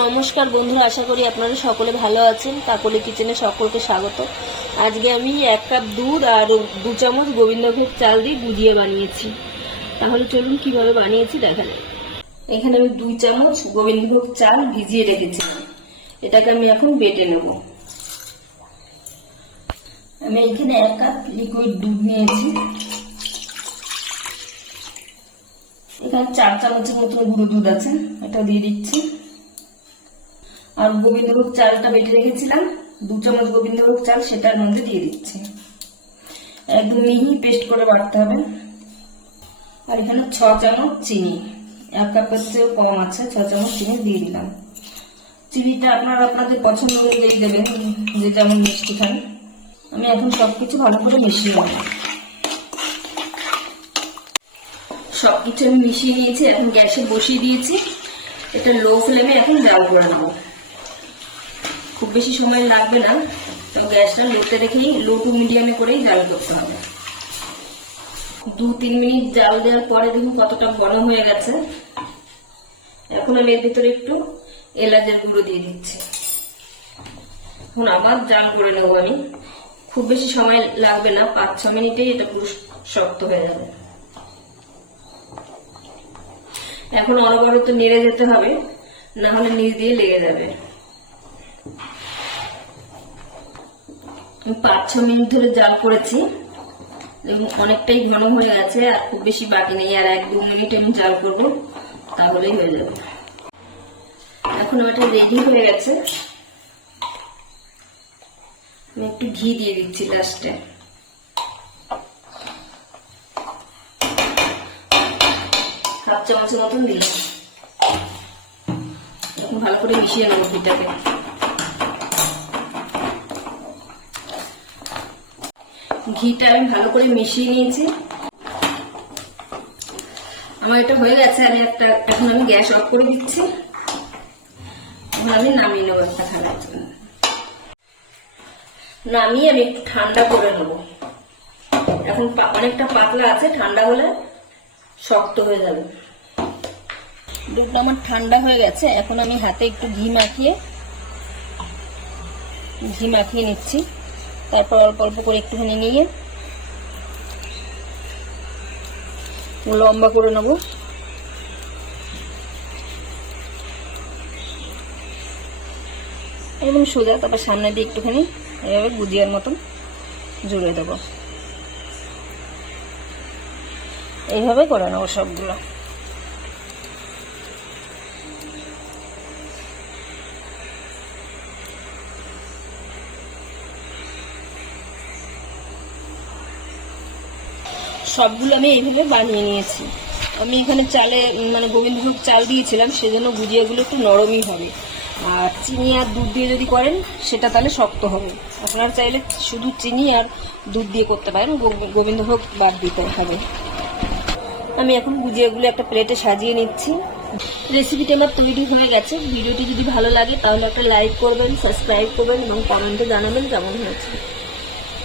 নমস্কার বন্ধুরা, আশা করি আপনারা সকলে ভালো আছেন। কাকলি কিচেনে সকলকে স্বাগত। আজকে আমি 1 কাপ দুধ আর 2 চামচ গোবিন্দভোগ চাল দিয়ে গুজিয়া বানিয়েছি। তাহলে চলুন কিভাবে বানিয়েছি দেখা যাক। এখানে আমি 2 চামচ গোবিন্দভোগ চাল ভিজিয়ে রেখেছিলাম, এটাকে আমি এখন বেটে নেব। আমি এখানে 1 কাপ লিকুইড দুধ নিয়েছি, এখানে 4 চামচের মতো গুঁড়ো দুধ আছে, এটা দিয়ে দিচ্ছি। আর গোবিন্দভোগ চালটা বেটে রেখেছিলাম, 2 চামচ গোবিন্দভোগ চাল সেটার মধ্যে দিয়ে দিচ্ছি। একদম মিহি পেস্ট করে বাটতে হবে। আর এখানে 6 চামচ চিনি, 1 কাপের চেয়ে কম আছে, 6 চামচ চিনি দিয়ে দিলাম। চিনিটা আপনারা আপনাদের পছন্দ অনুযায়ী দেবেন, যে যেমন মিষ্টি খান। আমি এখন সবকিছু ভালো করে মিশিয়ে নেব। সবকিছু আমি মিশিয়ে নিয়েছি, এখন গ্যাসে বসিয়ে দিয়েছি। এটা লো ফ্লেমে এখন জাল করে নেব। খুব বেশি সময় লাগবে না, তো গ্যাসটা লোতে রেখেই লো টু মিডিয়ামে করেই জাল করতে হবে। 2-3 মিনিট জাল দেওয়ার পরে দেখুন কতটা ঘন হয়ে গেছে। এখন আমি এর ভিতরে একটু এলাচের গুঁড়ো দিয়ে দিচ্ছি। এখন আবার জাল করে নেব আমি। খুব বেশি সময় লাগবে না, 5-6 মিনিটেই এটা পুরো শক্ত হয়ে যাবে। এখন অনবরত নেড়ে যেতে হবে, না হলে নিচ দিয়ে লেগে যাবে। 5-6 মিনিট ধরে জাল করেছি, দেখুন অনেকটাই ঘন হয়ে গেছে, আর খুব বেশি বাকি নেই। আর 1-2 মিনিট আমি জাল করবো, তাহলেই হয়ে যাবে। এখন এটা রেডি হয়ে গেছে। আমি একটু ঘি দিয়ে দিচ্ছি লাস্টে। হাফ চামচের মতন দিলাম। এখন ভালো করে মিশিয়ে নেবো ঘিটাকে। ঘিটা আমি ভালো করে মিশিয়ে নিয়েছি। আমার এটা হয়ে গেছে। এখন আমি গ্যাস অফ করে দিচ্ছি। এখন আমি নামিয়ে নেবো একটা খাবার জন্য। নামিয়ে আমি একটু ঠান্ডা করে নেবো। এখন অনেকটা পাতলা আছে, ঠান্ডা হলে শক্ত হয়ে যাবে। দুধটা আমার ঠান্ডা হয়ে গেছে। এখন আমি হাতে একটু ঘি মাখিয়ে নিচ্ছি। তারপর অল্প অল্প করে একটুখানি নিয়ে লম্বা করে নেব। একদম সোজা, তারপর সামনে দিয়ে একটুখানি এভাবে গুজিয়ার মতন জুড়ে দেবো। এইভাবে করে নেবো সবগুলো। সবগুলো আমি এইভাবে বানিয়ে নিয়েছি। আমি এখানে চালে গোবিন্দভোগ চাল দিয়েছিলাম, সেজন্য গুজিয়াগুলো একটু নরমই হবে। আর চিনি আর দুধ দিয়ে যদি করেন সেটা তাহলে শক্ত হবে। আপনারা চাইলে শুধু চিনি আর দুধ দিয়ে করতে পারেন, গোবিন্দভোগ বাদ দিতে হবে। আমি এখন গুজিয়াগুলো একটা প্লেটে সাজিয়ে নিচ্ছি। রেসিপিটা আমার তৈরি হয়ে গেছে। ভিডিওটি যদি ভালো লাগে তাহলে একটা লাইক করবেন, সাবস্ক্রাইব করবেন এবং কমেন্টে জানাবেন কেমন হয়েছে।